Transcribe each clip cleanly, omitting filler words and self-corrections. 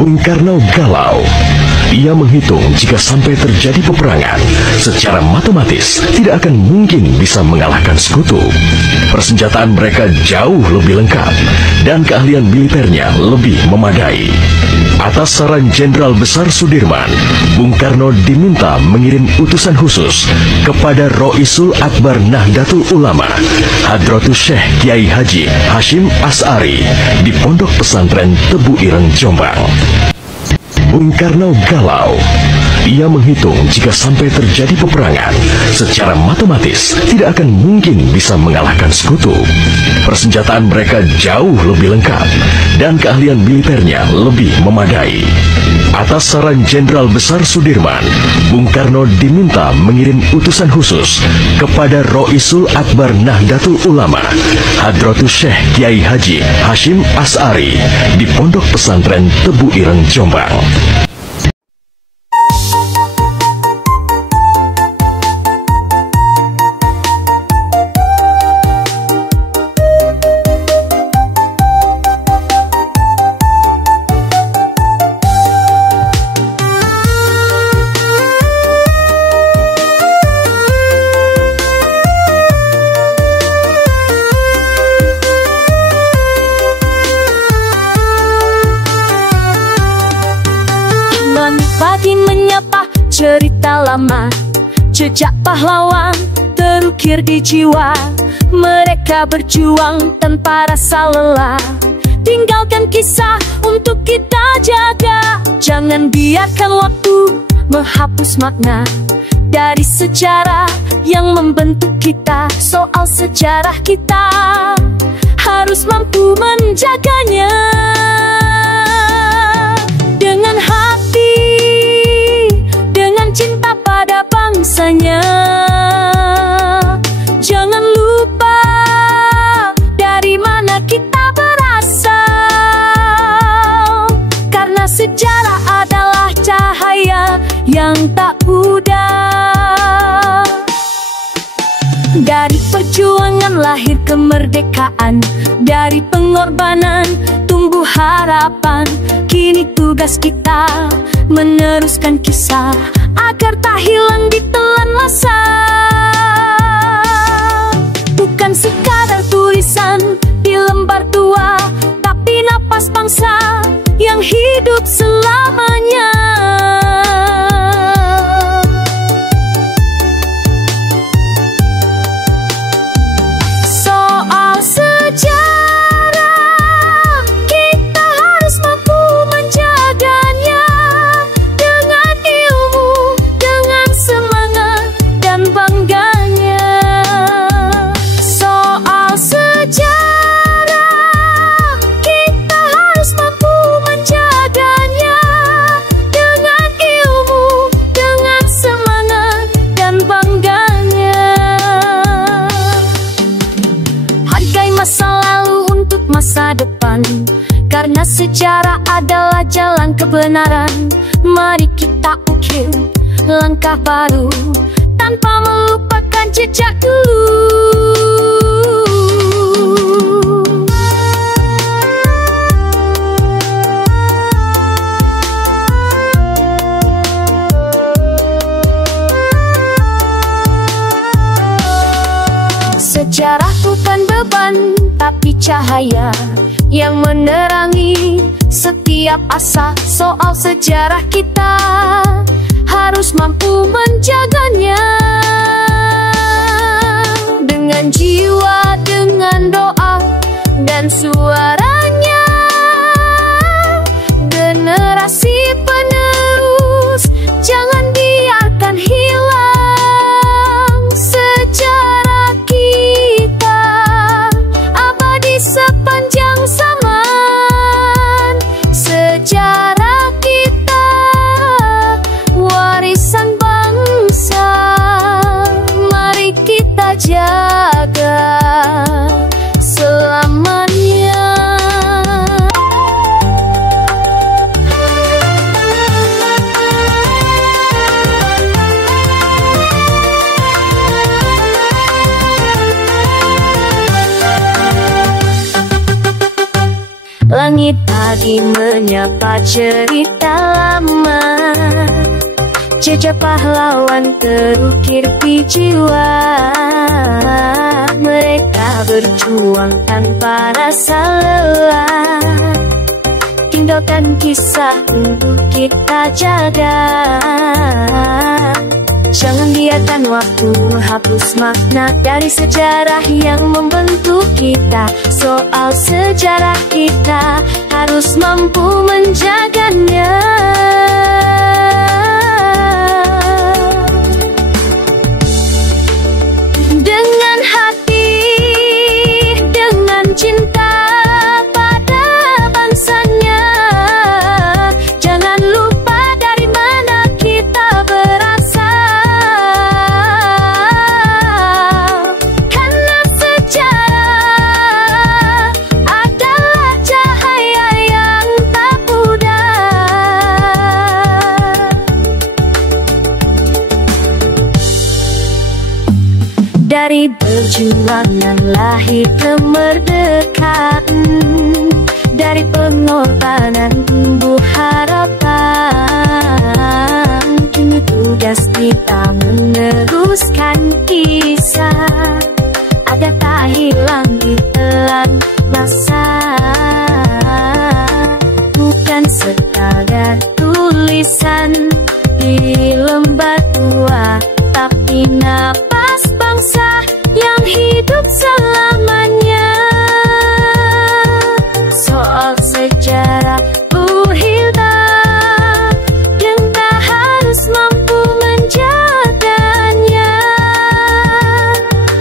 Bung Karno galau. Ia menghitung jika sampai terjadi peperangan, secara matematis tidak akan mungkin bisa mengalahkan sekutu. Persenjataan mereka jauh lebih lengkap dan keahlian militernya lebih memadai. Atas saran Jenderal Besar Sudirman, Bung Karno diminta mengirim utusan khusus kepada Roisul Akbar Nahdlatul Ulama, Hadratus Syekh Kiai Haji Hashim As'ari di Pondok Pesantren Tebu Ireng, Jombang. Bung Karno galau. Ia menghitung jika sampai terjadi peperangan, secara matematis tidak akan mungkin bisa mengalahkan sekutu. Persenjataan mereka jauh lebih lengkap dan keahlian militernya lebih memadai. Atas saran Jenderal Besar Sudirman, Bung Karno diminta mengirim utusan khusus kepada Roisul Akbar Nahdlatul Ulama, Hadratus Syekh Kiai Haji Hashim As'ari di Pondok Pesantren Tebu Ireng, Jombang. Pagi menyapa cerita lama, jejak pahlawan terukir di jiwa. Mereka berjuang tanpa rasa lelah, tinggalkan kisah untuk kita jaga. Jangan biarkan waktu menghapus makna dari sejarah yang membentuk kita. Soal sejarah kita harus mampu menjaganya dengan hati, dengan cinta pada bangsanya. Jangan lupa dari mana kita berasal, karena sejarah adalah cahaya yang tak pudar. Dari perjuangan lahir kemerdekaan, dari pengorbanan tumbuh harapan. Kini tugas kita meneruskan kisah agar tak hilang ditelan masa. Bukan sekadar tulisan di lembar tua, tapi napas bangsa yang hidup selamanya. Soal sejarah kita harus mampu menjaganya dengan ilmu, dengan semangat dan bangganya. Soal sejarah kita harus mampu menjaganya dengan ilmu, dengan semangat dan bangganya. Hargai masa lalu untuk masa depan, karena sejarah adalah jalan kebenaran. Mari kita ukir langkah baru tanpa melupakan jejak dulu. Sejarah bukan beban, tapi cahaya yang menerangi setiap asa. Soal sejarah kita harus mampu menjaganya dengan jiwa, dengan doa dan suaranya. Generasi penerus jangan biarkan hilang sejarah kita, abadi sepanjang zaman. Sejarah kita warisan bangsa, mari kita jaga selamanya. Langit lagi menyapa cerita lama. Jejak pahlawan terukir di jiwa. Mereka berjuang tanpa rasa lelah. Tinggalkan kisah untuk kita jaga. Jangan biarkan waktu menghapus makna dari sejarah yang membentuk kita. Soal sejarah kita harus mampu menjaganya. Dengan hati, dengan cinta pada bangsanya. Jangan lupa dari mana kita berasal. Karena sejarah adalah cahaya yang tak pudar. Dari perjuangan lahir kemerdekaan. Dari pengorbanan tumbuh harapan. Kini tugas kita meneruskan kisah agar tak hilang di telan masa. Bukan sekadar tulisan di lembar tua, tapi napas bangsa yang hidup selamanya. Soal sejarah Buhilda, kita harus mampu menjaganya.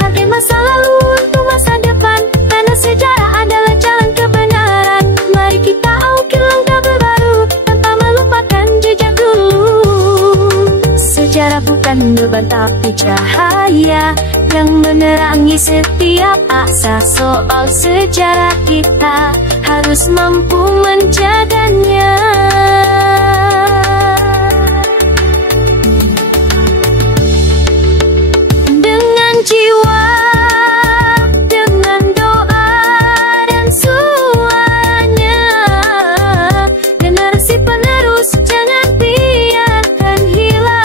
Hargai masa lalu untuk masa depan, karena sejarah adalah jalan kebenaran. Mari kita ukir langkah baru tanpa melupakan jejak dulu. Sejarah bukan beban tapi cahaya yang menerangi setiap asa. Soal sejarah kita harus mampu menjaganya. Dengan jiwa, dengan doa dan suaranya. Generasi penerus jangan biarkan hilang.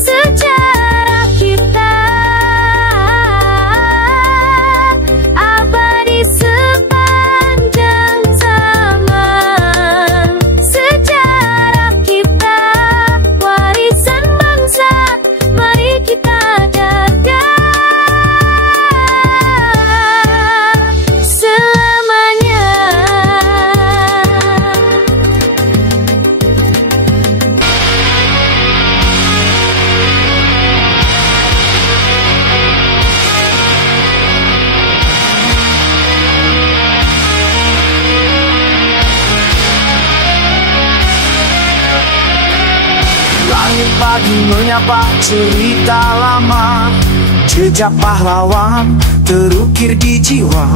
Sejarah kita abadi sepanjang zaman. Sejarah kita warisan bangsa, mari kita jaga selamanya. Langit pagi menyapa cerita lama. Jejak pahlawan terukir di jiwa.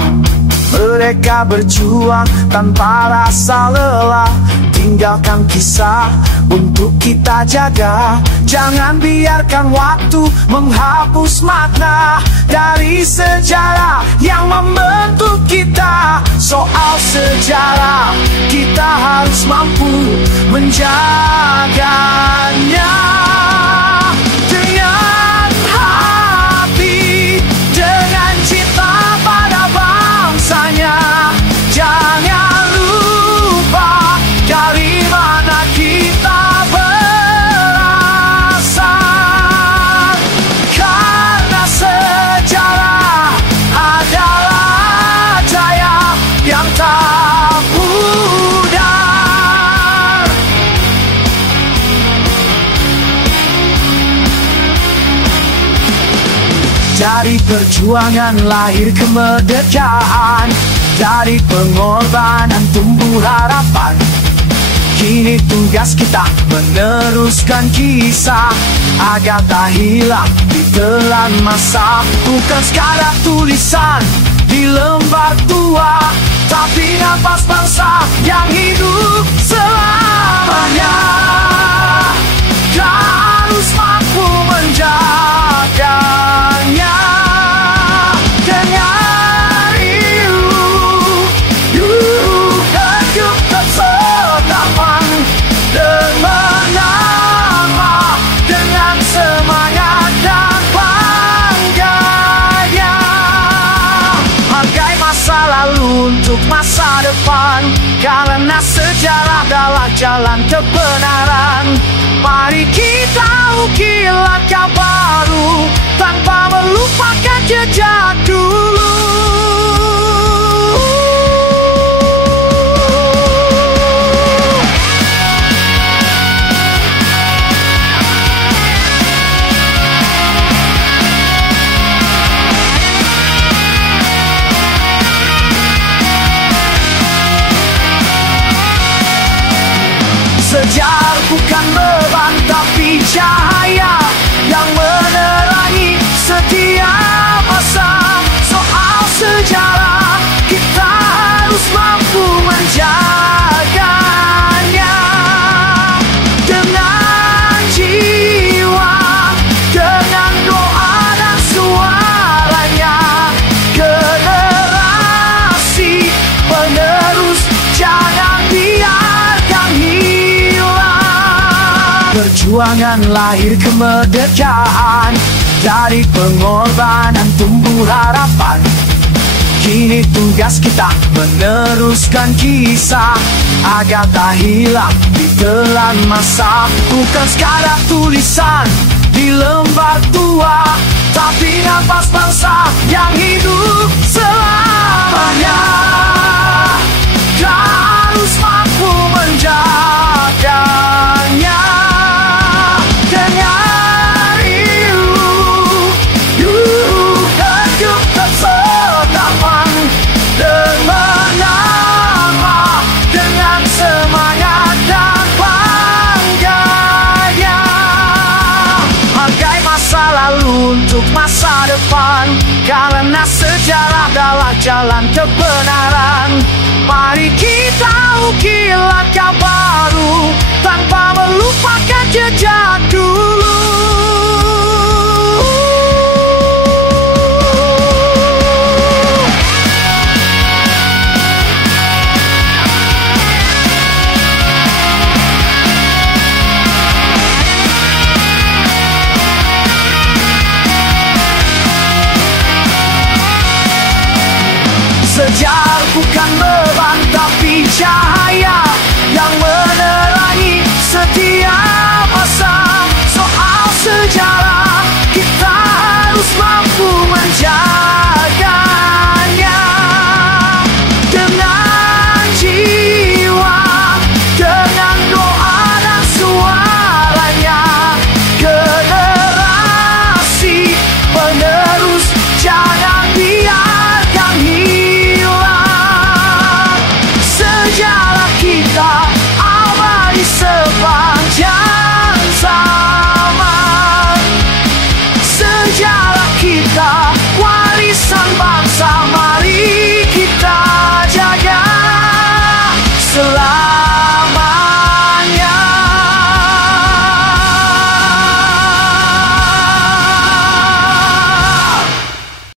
Mereka berjuang tanpa rasa lelah. Tinggalkan kisah untuk kita jaga. Jangan biarkan waktu menghapus makna dari sejarah yang membentuk kita. Soal sejarah kita harus mampu menjaganya. Dengan hati, dengan cinta pada bangsanya. Jangan lupa dari mana kita berasal. Karena sejarah adalah cahaya yang tak pudar. Dari perjuangan lahir kemerdekaan. Dari pengorbanan tumbuh harapan. Kini tugas kita meneruskan kisah agar tak hilang di telan masa. Bukan sekadar tulisan di lembar tua, tapi napas bangsa yang hidup selamanya. Harus mampu menjaganya dengan ilmu depan, karena sejarah adalah jalan kebenaran. Mari kita ukir langkah baru tanpa melupakan jejak dulu. Sejarah bukan beban tapi cahaya yang menerangi setiap masa. Soal sejarah kita harus mampu menjaganya dengan jiwa, dengan doa dan suaranya. Generasi penerus jangan biarkan perjuangan lahir kemerdekaan, dari pengorbanan tumbuh harapan. Kini tugas kita meneruskan kisah agar tak hilang di telan masa. Bukan sekadar tulisan di lembar tua, tapi nafas bangsa yang hidup selamanya. Harus mampu menjaganya. Untuk masa depan, karena sejarah adalah jalan kebenaran. Mari kita ukir langkah baru tanpa melupakan jejak dulu. Sejarah bukan beban tapi cahaya yang menerangi setiap